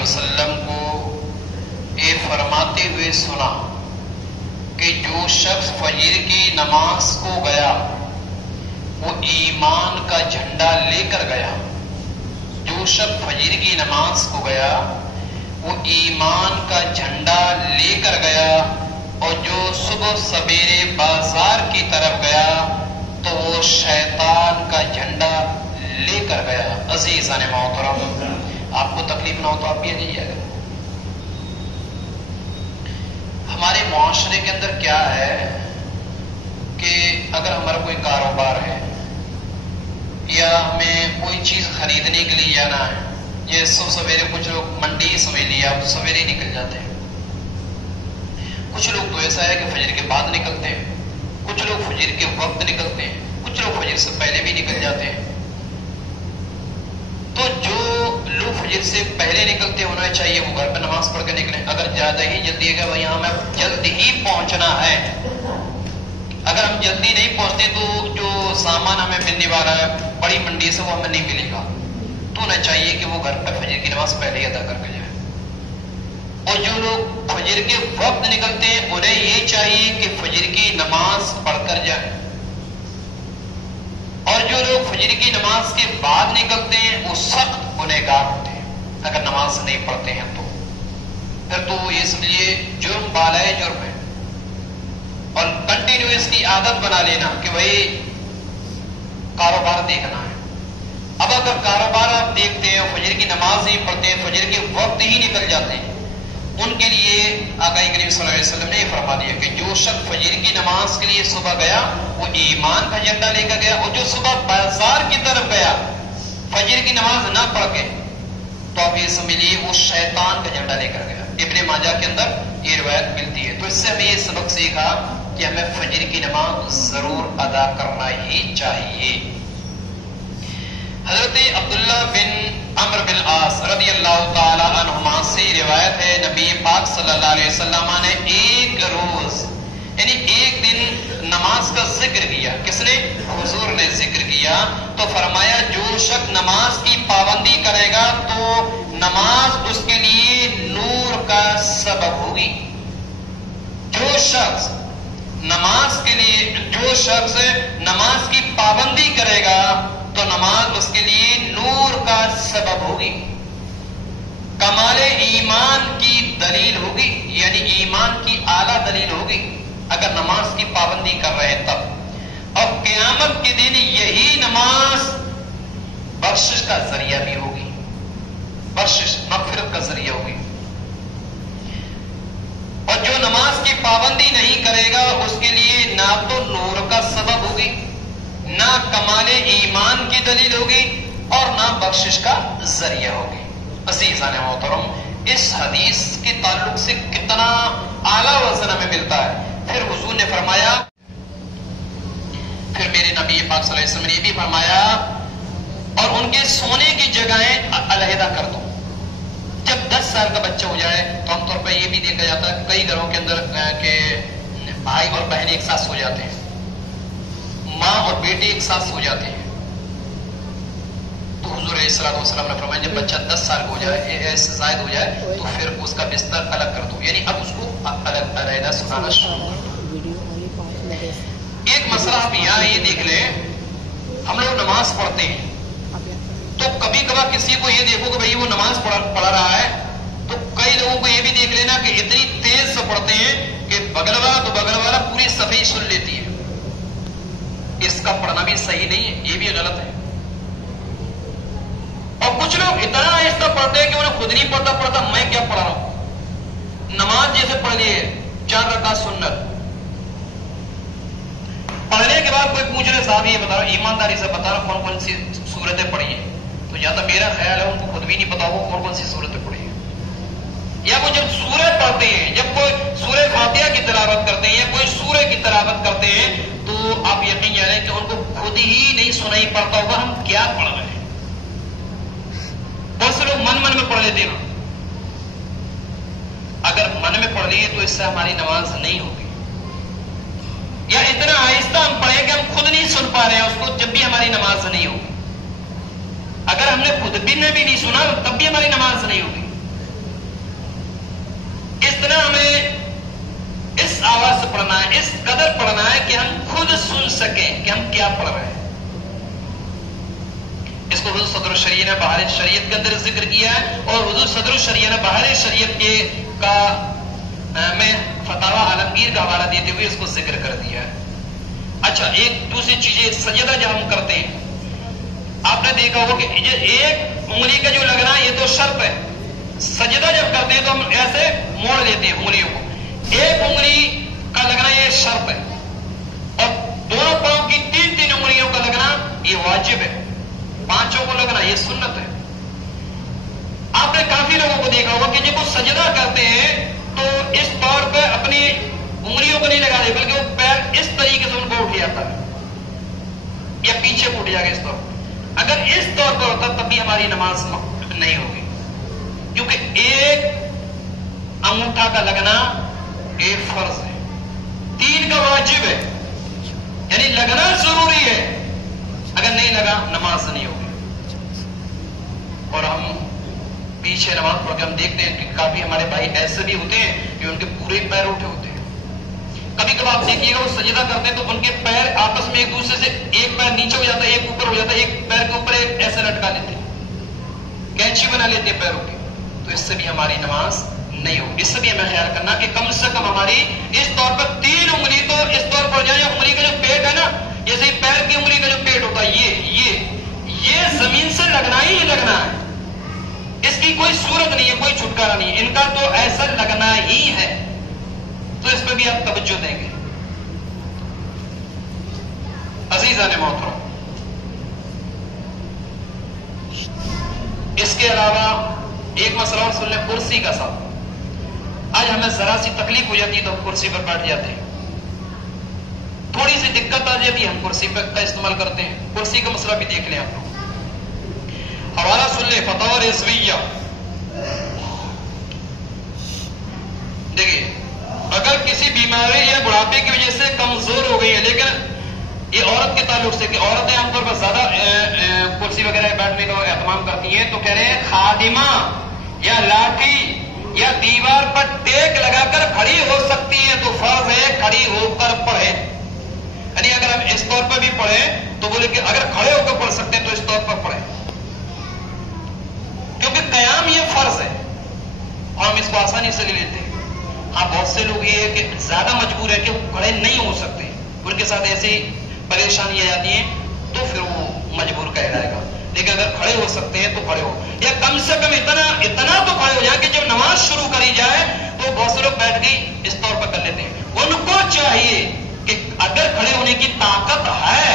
علیہ وسلم کو یہ فرماتے ہوئے سنا کہ جو شخص فجر کی نماز کو گیا وہ ایمان کا جھنڈا لے کر گیا. جو شخص فجر کی نماز کو گیا وہ ایمان کا جھنڈا لے کر گیا، اور جو صبح سویرے بازار کی طرف گیا تو وہ شیطان کا جھنڈا لے کر گیا. عزیزان محترم، آپ کو تکلیف نہ ہو تو آپ بھی نہیں جائے. ہمارے معاشرے کے اندر کیا ہے کہ اگر ہمارا کوئی کاروبار ہے یا ہمیں کوئی چیز خریدنے کے لیے جانا ہے، یہ سویرے کچھ لوگ منڈی سمجھ لیا سویرے نکل جاتے ہیں. کچھ لوگ تو ایسا ہے کہ فجر کے بعد نکلتے ہیں، کچھ لوگ فجر کے وقت نکلتے ہیں، کچھ لوگ فجر سے پہلے بھی نکل جاتے ہیں. تو جو لوگ فجر سے پہلے نکلتے ہونا چاہیے وہ گھر پہ نماز پڑھ کے نکلیں. اگر زیادہ ہی جلدی ہے کہ بھائی ہمیں جلد ہی پہنچنا ہے، اگر ہم جلدی نہیں پہنچتے تو جو سامان ہمیں ملنے والا ہے بڑی منڈی سے وہ ہمیں نہیں ملے گا. تو انہیں چاہیے کہ وہ گھر پہ فجر کی نماز پہلے ہی ادا کر کے جائے. اور جو لوگ فجر کے وقت نکلتے ہیں انہیں یہ چاہیے کہ فجر کی نماز پڑھ کر جائیں. اور جو لوگ فجر کی نماز کے بعد نکلتے ہیں وہ سخت گنہگار ہوتے ہیں. اگر نماز نہیں پڑھتے ہیں تو پھر تو یہ سمجھیے جرم بالائے جرم ہے. اور کنٹینیوس کی عادت بنا لینا کہ بھائی کاروبار دیکھنا ہے. اب اگر کاروبار آپ دیکھتے ہیں اور فجر کی نماز نہیں پڑھتے ہیں، فجر کے وقت ہی نکل جاتے ہیں، ان کے لیے آقا کریم صلی اللہ علیہ وسلم نے یہ فرما دیا کہ جو شخص فجر کی نماز کے لیے صبح گیا وہ ایمان کا جھنڈا لے کر گیا، اور جو صبح بازار کی طرف گیا فجر کی نماز نہ پڑھ کے تو آپ یہ سمجھیے وہ شیطان کا جھنڈا لے کر گیا. ابن ماجہ کے اندر یہ روایت ملتی ہے. تو اس سے ہمیں یہ سبق سیکھا کہ ہمیں فجر کی نماز ضرور ادا کرنا ہی چاہیے. حضرت عبداللہ بن عمرو بن العاص رضی اللہ تعالی عنہما سے روایت ہے، نبی پاک صلی اللہ علیہ وسلم نے ایک روز یعنی ایک دن نماز کا ذکر کیا. کس نے؟ حضور نے ذکر کیا. تو فرمایا جو شخص نماز کی پابندی کرے گا تو نماز اس کے لیے نور کا سبب ہوگی. جو شخص نماز کی پابندی کرے گا تو نماز اس کے لیے نور کا سبب ہوگی، کمال ایمان کی دلیل ہوگی، یعنی ایمان کی اعلیٰ دلیل ہوگی اگر نماز کی پابندی کر رہے ہیں تب. اور قیامت کے دن یہی نماز بخشش کا ذریعہ بھی ہوگی، بخشش مغفرت کا ذریعہ ہوگی. اور جو نماز کی پابندی نہیں کرے گا اس کے لیے نہ تو نور کا سبب ہوگی، نہ کمال ایمان کی دلیل ہوگی، اور نہ بخشش کا ذریعہ ہوگی. عزیزان محترم، اس حدیث کے تعلق سے کتنا اعلیٰ وزن ہمیں ملتا ہے. پھر حضور نے فرمایا، پھر میرے نبی پاک صلی اللہ علیہ وسلم نے یہ بھی فرمایا اور ان کے سونے کی جگہیں علیحدہ کر دو. جب 10 سال کا بچہ ہو جائے تو عام طور پر یہ بھی دیکھا جاتا ہے کئی گھروں کے اندر کہ بھائی اور بہن ایک ساتھ سو جاتے ہیں، ماں اور بیٹے ایک ساتھ سو جاتے ہیں. تو حضور علیہ الصلوۃ والسلام نے فرمایا جب بچہ 10 سال ہو جائے ایسے زائد ہو جائے تو پھر اس کا بستر الگ کر دو، یعنی اب اس کو الگ علیحدہ سنانا شروع کر دو. ایک مسئلہ آپ یہاں یہ دیکھ لیں، ہم لوگ نماز پڑھتے ہیں تو کبھی کبھار کسی کو یہ دیکھو کہ بھئی وہ نماز پڑھ رہا ہے تو کئی لوگوں کو یہ بھی دیکھ لینا کہ اتنی تیز سے پڑھتے ہیں کہ بغل والا پوری صفحہ سن لیتی ہے. اس کا پڑھنا بھی صحیح نہیں ہے، یہ بھی غلط ہے. اور کچھ لوگ اتنا آہستہ پڑھتے ہیں کہ انہیں خود نہیں پڑھتا میں کیا پڑھ رہا ہوں. نماز جیسے پڑھ لیے 4 رکعت سنت، پڑھنے کے بعد کوئی پوچھ رہے صاحب یہ بتا رہا ایمانداری سے بتا رہا کون کون سی صورتیں پڑھی ہیں، تو یا تو میرا خیال ہے ان کو خود بھی نہیں پتا ہوگا کون کون سی صورتیں پڑھی ہیں. یا وہ جب سورہ پڑھتے ہیں، جب کوئی سورہ فاتحہ کی تلاوت کرتے ہیں یا کوئی سورہ کی تلاوت کرتے ہیں تو آپ یقین جانیں کہ ان کو خود ہی نہیں سنائی پڑتا ہوگا ہم کیا پڑھ رہے ہیں. بہت سے لوگ من میں پڑھ لیتے ہیں. اگر من میں پڑھ لیے تو اس سے ہماری نماز نہیں ہوگی. یا اتنا آہستہ ہم پڑھیں کہ ہم خود نہیں سن پا رہے ہیں اس کو، جب بھی ہماری نماز نہیں ہوگی. اگر ہم نے خود بھی نہیں سنا تب بھی ہماری نماز نہیں ہوگی. اتنا ہمیں اس آواز سے پڑھنا ہے، اس قدر پڑھنا ہے کہ ہم خود سن سکیں کہ ہم کیا پڑھ رہے ہیں۔ اس کو حضور صدر الشریعہ نے بہار شریعت کے اندر ذکر کیا ہے، اور حضور صدر الشریعہ نے بہار شریعت کے میں فتاوی عالمگیر کا حوالہ دیتے ہوئے اس کو ذکر کر دیا ہے۔ اچھا، ایک دوسری چیز، سجدہ جب ہم کرتے ہیں، آپ نے دیکھا ہوگا کہ ایک انگلی کا جو لگنا یہ تو شرط ہے۔ سجدہ جب کرتے ہیں تو ہم ایسے موڑ لیتے ہیں انگلیوں کو، ایک انگلی کا لگنا یہ شرط ہے، اور دونوں پاؤں کی تین تین انگلیوں کا لگنا یہ واجب ہے، پانچوں کو لگنا یہ سنت ہے۔ آپ نے کافی لوگوں کو دیکھا ہوگا کہ جب وہ سجدہ کرتے ہیں تو اس طور پہ اپنی انگلیوں کو نہیں لگا دے، بلکہ وہ پیر اس طریقے سے ان کو اٹھ جاتا ہے یا پیچھے اٹھ جائے گا اس طور پر۔ اگر اس طور پر ہوتا تب بھی ہماری نماز نہیں ہوگی، کیونکہ ایک انگوٹھا کا لگنا ایک فرض ہے، تین کا واجب ہے، یعنی لگنا ضروری ہے، اگر نہیں لگا نماز نہیں ہوگی۔ اور ہم پیچھے نماز پڑھ کے ہم دیکھتے ہیں کہ کافی ہمارے بھائی ایسے بھی ہوتے ہیں کہ ان کے پورے پیر اٹھے ہوتے ہیں۔ کبھی کبھی آپ دیکھیے گا وہ سجدہ کرتے ہیں تو ان کے پیر آپس میں ایک دوسرے سے، ایک پیر نیچے ہو جاتا ہے، ایک اوپر ہو جاتا ہے، ایک پیر کے اوپر ایک ایسے لٹکا لیتے ہیں، کینچی بنا لیتے ہیں پیروں کی، تو اس سے بھی ہماری نماز نہیں ہو۔ اس سے بھی ہمیں خیال کرنا کہ کم سے کم ہماری اس طور پر تین انگلی تو اس طور پر جائے، انگلی کا جو پیٹ ہے نا، جیسے پیر کی انگلی کا جو پیٹ ہوتا ہے یہ زمین سے لگنا ہی لگنا ہے، اس کی کوئی صورت نہیں ہے، کوئی چھٹکارا نہیں ہے، ان کا تو ایسا لگنا ہی ہے۔ تو اس پہ بھی آپ توجہ دیں گے۔ عزیزان محترم، اس کے علاوہ ایک مسئلہ اور سن لیں، کرسی کا ساتھ۔ آج ہمیں ذرا سی تکلیف ہو جاتی ہے تو ہم کرسی پر بیٹھ جاتے ہیں، تھوڑی سی دقت آ جاتی ہے ہم کرسی کا استعمال کرتے ہیں۔ کرسی کا مسئلہ بھی دیکھ لیں آپ لوگ، حوالہ سن لیں فتاوی رضویہ۔ دیکھیے، اگر کسی بیماری یا بڑھاپے کی وجہ سے کمزور ہو گئی ہے، لیکن یہ عورت کے تعلق سے کہ عورتیں عام طور پر زیادہ کرسی وغیرہ بیٹھنے کا اہتمام کرتی ہیں، تو کہہ رہے ہیں خادمہ یا لاٹھی یا دیوار پر ٹیک لگا کر کھڑی ہو سکتی ہیں تو فرض ہے کھڑی ہو کر پڑھے۔ یعنی اگر ہم اس طور پر بھی پڑھیں تو بولے کہ اگر کھڑے ہو کر پڑھ سکتے ہیں تو اس طور پر پڑھیں، کیونکہ قیام یہ فرض ہے اور ہم اس کو آسانی سے لے لیتے ہیں۔ ہاں، بہت سے لوگ یہ ہے کہ زیادہ مجبور ہے کہ وہ کھڑے نہیں ہو سکتے، ان کے ساتھ ایسی پریشانی آ جاتی ہے تو پھر وہ مجبور کہلائے گا، لیکن اگر کھڑے ہو سکتے ہیں تو کھڑے ہو، یا کم سے کم اتنا تو کھڑے ہو جائیں کہ جب نماز شروع کری جائے تو بہت سے لوگ بیٹھ کے اس طور پر کر لیتے ہیں۔ ان کو چاہیے کہ اگر کھڑے ہونے کی طاقت ہے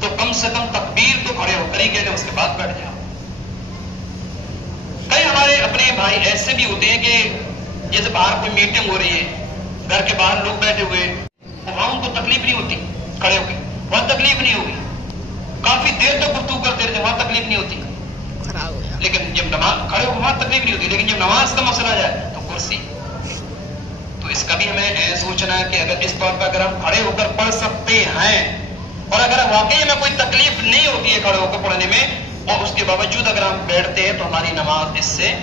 تو کم سے کم تکبیر تو کھڑے ہو کر ہی کہتے ہیں، اس کے بعد بیٹھ جاؤ۔ کئی ہمارے اپنے بھائی ایسے بھی ہوتے ہیں کہ جیسے باہر کوئی میٹنگ ہو رہی ہے، گھر کے باہر لوگ بیٹھے ہوئے، وہاں ان کو تکلیف نہیں ہوتی کھڑے ہو کے، وہاں تکلیف نہیں ہوگی، کافی دیر تک گفتگو کرتے رہتے وہاں تکلیف نہیں ہوتی، لیکن جب نماز کھڑے ہو وہاں تکلیف نہیں ہوتی، لیکن جب نماز کا مسئلہ آ جائے تو کرسی۔ تو اس کا بھی ہمیں سوچنا ہے کہ اگر اس طور پر اگر ہم کھڑے ہو کر پڑھ سکتے ہیں، اور اگر واقعی ہمیں کوئی تکلیف نہیں ہوتی ہے کھڑے ہو کر پڑھنے میں، اور اس کے باوجود اگر ہم بیٹھتے ہیں تو ہماری نماز اس سے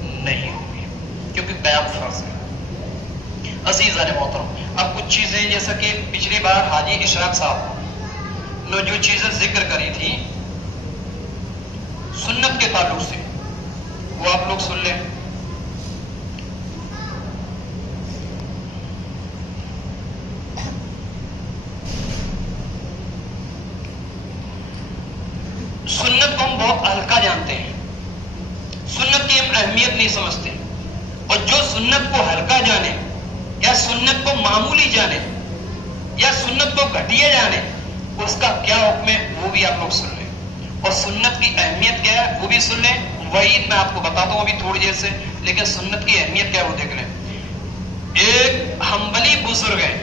نہیں ہوگی، کیونکہ قیام فرض ہے۔ عزیزان محترم، اب کچھ چیزیں جیسا کہ پچھلی بار حاجی اشراق صاحب نے جو چیزیں ذکر کری تھی سنت کے تعلق سے، وہ آپ لوگ سن لیں۔ سنت کو ہم بہت ہلکا جانتے ہیں، سنت کی ہم اہمیت نہیں سمجھتے، اور جو سنت کو ہلکا جانے یا سنت کو معمولی جانے یا سنت کو گھٹیا جانے، اس کا کیا حکم ہے وہ بھی آپ لوگ سن لیں، اور سنت کی اہمیت کیا ہے وہ بھی سن لیں۔ وعید میں آپ کو بتاتا ہوں ابھی تھوڑی دیر سے، لیکن سنت کی اہمیت کیا ہے وہ دیکھ لیں۔ ایک حنبلی بزرگ ہیں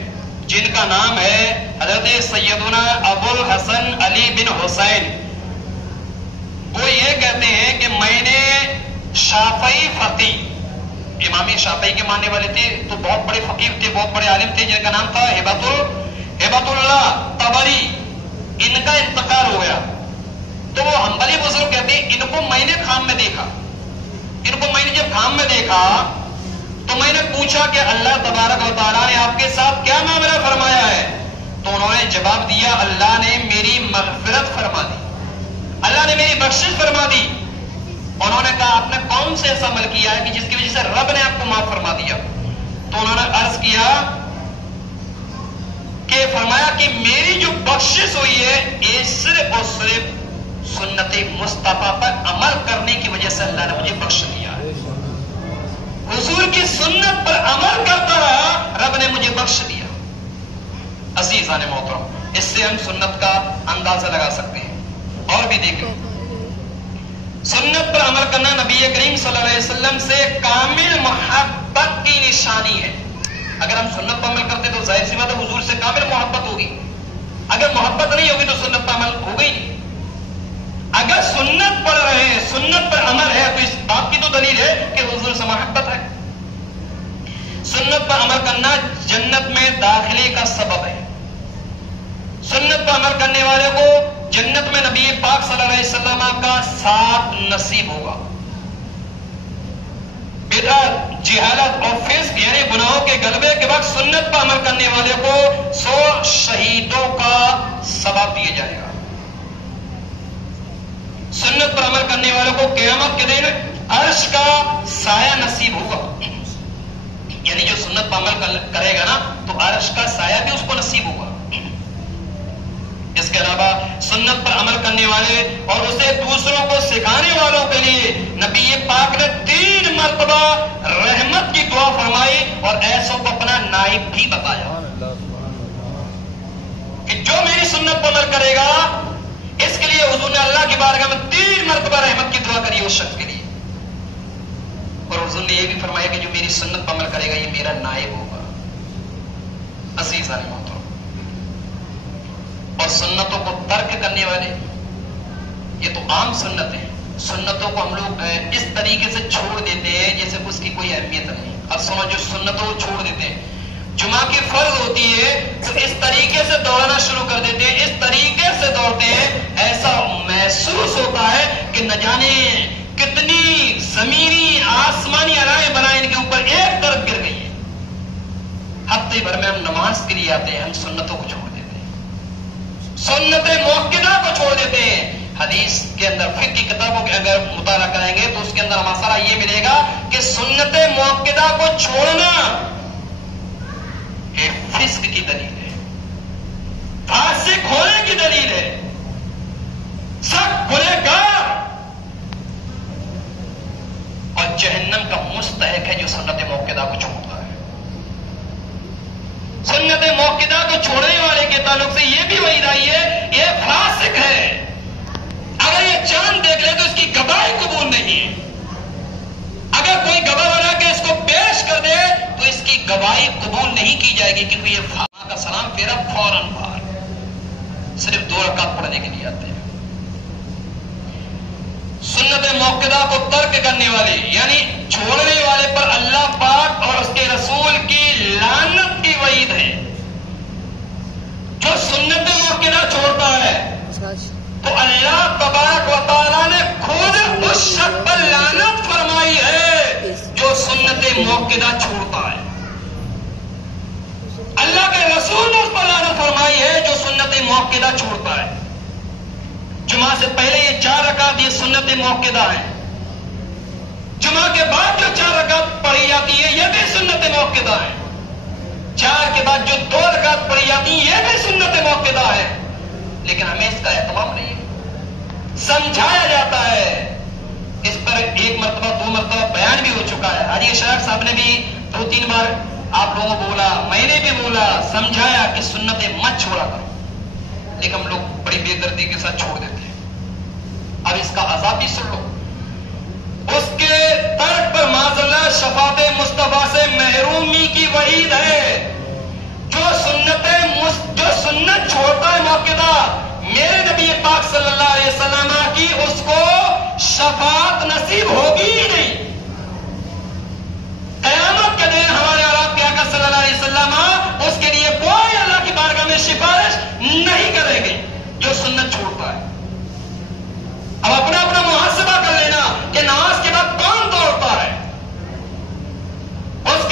جن کا نام ہے حضرت سیدنا ابو الحسن علی بن حسین، وہ یہ کہتے ہیں کہ میں نے شافعی فقیہ، امام شافعی کے ماننے والے تھے، تو بہت بڑے فقیہ تھے، بہت بڑے عالم تھے، جن کا نام تھا ہبت اللہ طبری، ان کا انتقال ہو گیا۔ تو وہ حنبلی بزرگ کہتے ہیں ان کو میں نے خام میں دیکھا، ان کو میں نے جب خام میں دیکھا تو میں نے پوچھا کہ اللہ تبارک و تعالیٰ نے آپ کے ساتھ کیا معاملہ فرمایا ہے؟ تو انہوں نے جواب دیا اللہ نے میری مغفرت فرما دی، اللہ نے میری بخشش فرما دی۔ انہوں نے کہا آپ نے کون سے ایسا عمل کیا ہے کہ جس کی وجہ سے رب نے آپ کو معاف فرما دیا؟ تو انہوں نے عرض کیا کہ فرمایا کہ میری جو بخشش ہوئی ہے یہ صرف اور صرف سنت مصطفیٰ پر عمل کرنے کی وجہ سے اللہ نے مجھے بخش دیا ہے۔ حضور کی سنت پر عمل کرتا رہا، رب نے مجھے بخش دیا۔ عزیزان محترم، اس سے ہم سنت کا اندازہ لگا سکتے ہیں۔ اور بھی دیکھیں، سنت پر عمل کرنا نبی کریم صلی اللہ علیہ وسلم سے کامل محبت کی نشانی ہے۔ اگر ہم سنت پر عمل کرتے تو ظاہر سی بات ہے حضور سے کامل محبت ہوگی۔ اگر محبت نہیں ہوگی تو سنت پر عمل ہوگا ہی نہیں۔ اگر سنت پڑھ رہے ہیں، سنت پر عمل ہے، تو اس بات کی تو دلیل ہے کہ حضور سے محبت ہے۔ سنت پر عمل کرنا جنت میں داخلے کا سبب ہے۔ سنت پر عمل کرنے والے کو جنت میں نبی پاک صلی اللہ علیہ وسلم کا ساتھ نصیب ہوگا۔ بدعت، جہالت اور فسق یعنی گناہوں کے غلبے کے وقت سنت پر عمل کرنے والے کو 100 شہیدوں کا ثواب دیا جائے گا۔ سنت پر عمل کرنے والوں کو قیامت کے دن عرش کا سایہ نصیب ہوگا، یعنی جو سنت پر عمل کرے گا نا تو عرش کا سایہ بھی اس کو نصیب ہوگا۔ اس کے علاوہ سنت پر عمل کرنے والے اور اسے دوسروں کو سکھانے والوں کے لیے نبی پاک نے 3 مرتبہ رحمت کی دعا فرمائی اور ایسوں کو اپنا نائب بھی بتایا کہ جو میری سنت پر عمل کرے گا اس کے لیے حضور نے اللہ کی بارگاہ میں 3 مرتبہ رحمت کی دعا کری اس شخص کے لیے، اور حضور نے یہ بھی فرمایا کہ جو میری سنت پر عمل کرے گا یہ میرا نائب ہوگا۔ عزیزان محترم، اور سنتوں کو ترک کرنے والے، یہ تو عام سنت ہے، سنتوں کو ہم لوگ اس طریقے سے چھوڑ دیتے ہیں جیسے اس کی کوئی اہمیت نہیں۔ اب سنو، جو سنتوں کو چھوڑ دیتے ہیں، جمعہ کی فرض ہوتی ہے تو اس طریقے سے دوڑنا شروع کر دیتے ہیں، اس طریقے سے دوڑتے ہیں، ایسا محسوس ہوتا ہے کہ نہ جانے کتنی زمینی آسمانی علائیں بنائیں ان کے اوپر ایک طرف گر گئی ہے۔ ہفتے بھر میں ہم نماز کے لیے آتے ہیں، ہم سنتوں کو چھوڑ دیتے ہیں، سنت موقدہ کو چھوڑ دیتے ہیں۔ حدیث کے اندر فقہ کی کتابوں کے اگر مطالعہ کریں گے تو اس کے اندر مسئلہ یہ ملے گا کہ سنت موقدہ کو چھوڑنا یہ فسق کی دلیل ہے، فاسق ہونے کی دلیل ہے، سخت گنہگار اور جہنم کا مستحق ہے جو سنت موقدہ کو چھوڑتا ہے۔ سنت موقدہ کو چھوڑنے والے کے تعلق سے یہ بھی وعید آئی ہے یہ فاسق ہے، اگر یہ چاند دیکھ لے تو اس کی گواہی قبول نہیں ہے، اگر کوئی گواہ بنا کے اس کو پیش کر دے تو اس کی گواہی قبول نہیں کی جائے گی، کیونکہ یہ فاطمہ کا سلام پھیرا فوراً باہر، صرف 2 رکعت پڑھنے کے لیے آتے ہیں۔ سنت موقدہ کو ترک کرنے والے یعنی چھوڑنے والے پر اللہ پاک اور اس کے رسول کی لعنت کی وعید ہے۔ جو سنت موقدہ چھوڑتا ہے تو اللہ تبارک و تعالیٰ نے خود اس شخص پر لعنت فرمائی ہے جو سنت موقدہ چھوڑتا ہے۔ اللہ کے رسول نے اس پر لعنت فرمائی ہے جو سنت موقدہ چھوڑتا ہے۔ جمعہ سے پہلے یہ 4 رکعت یہ سنت موقدہ ہے، جمعہ کے بعد جو 4 رکعت پڑھی جاتی ہے یہ بھی سنت موقدہ ہے، 4 کے بعد جو 2 رکعت پڑھی جاتی ہیں یہ بھی سنت موقدہ ہے، لیکن ہمیں اس کا اہتمام نہیں ہے، سمجھایا جاتا ہے۔ اس پر 1 مرتبہ 2 مرتبہ بیان بھی ہو چکا ہے، حاجی اشراق صاحب نے بھی 2-3 بار آپ لوگوں کو بولا، میں نے بھی بولا، سمجھایا کہ سنتیں مت چھوڑا کرو، لیکن ہم لوگ بڑی بے دردی کے ساتھ چھوڑ دیتے ہیں۔ اب اس کا عذاب بھی سن لو، اس کے ترک پر معاذ اللہ شفاعت مصطفیٰ سے محرومی کی وعید ہے۔ جو سنت چھوڑتا ہے موقدہ، میرے نبی پاک صلی اللہ علیہ وسلم کی اس کو شفاعت نصیب ہوگی ہی نہیں۔ قیامت کے دن ہمارے آپ کے آقا صلی اللہ علیہ وسلم اس کے لیے کوئی اللہ کی بارگاہ میں سفارش نہیں کریں گے جو سنت چھوڑتا ہے۔ اب اپنا محاسبہ کر لینا کہ نماز کے بعد کون دوڑتا ہے، اس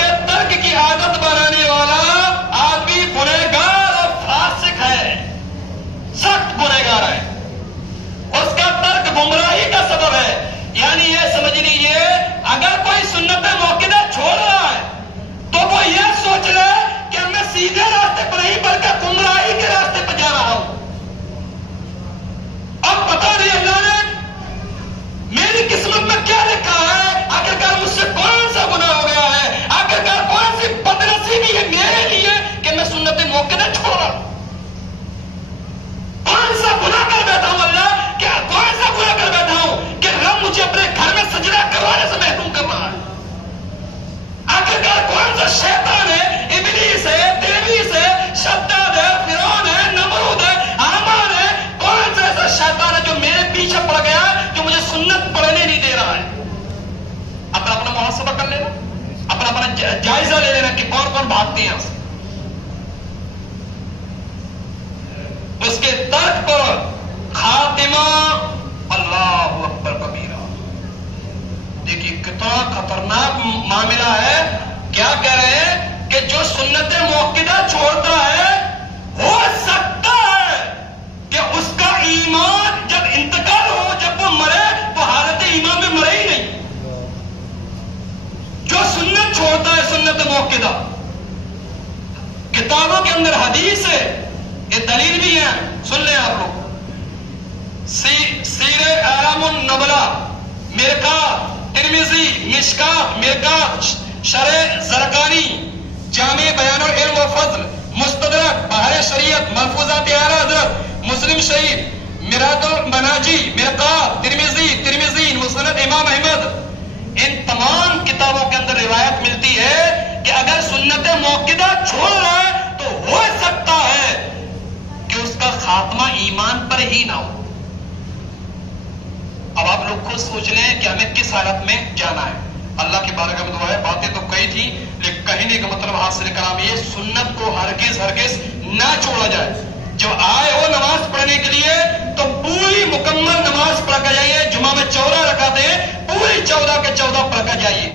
کتنا خطرناک معاملہ ہے. کیا کہہ رہے ہیں کہ جو سنت موقدہ چھوڑتا ہے ہو سکتا ہے کہ اس کا ایمان جب انتقال ہو, جب وہ مرے تو حالت ایمان میں مرے ہی نہیں. جو سنت چھوڑتا ہے سنت موقدہ, کتابوں کے اندر حدیث ہے, یہ دلیل بھی ہے, سن لیں آپ لوگ. سیر اعلام النبلا, مرقات, ترمذی, مشکات, مرقات, شرح زرقانی, جامع بیان العلم و فضل, مستدرک, بحر شریعت, ملفوظات اعلی حضرت, مسلم شریف, مراد المناجی, مرقات, ترمذی, مسند امام احمد. ان تمام کتابوں کے اندر روایت ملتی ہے کہ اگر سنت موقدہ چھوڑ رہا ہے تو ہو سکتا ہے کہ اس کا خاتمہ ایمان پر ہی نہ ہو. اب آپ لوگ خود سوچ لیں کہ ہمیں کس حالت میں جانا ہے. اللہ کی بارگاہ میں دعا ہے, باتیں تو کئی تھی لیکن کہنے کا مطلب حاصل کلام یہ, سنت کو ہرگز نہ چھوڑا جائے. جب آئے ہو نماز پڑھنے کے لیے تو پوری مکمل نماز پڑھ کر جائیے. جمعہ میں 14 رکعتیں ہیں, پوری 14 کے 14 پڑھ کر جائیے.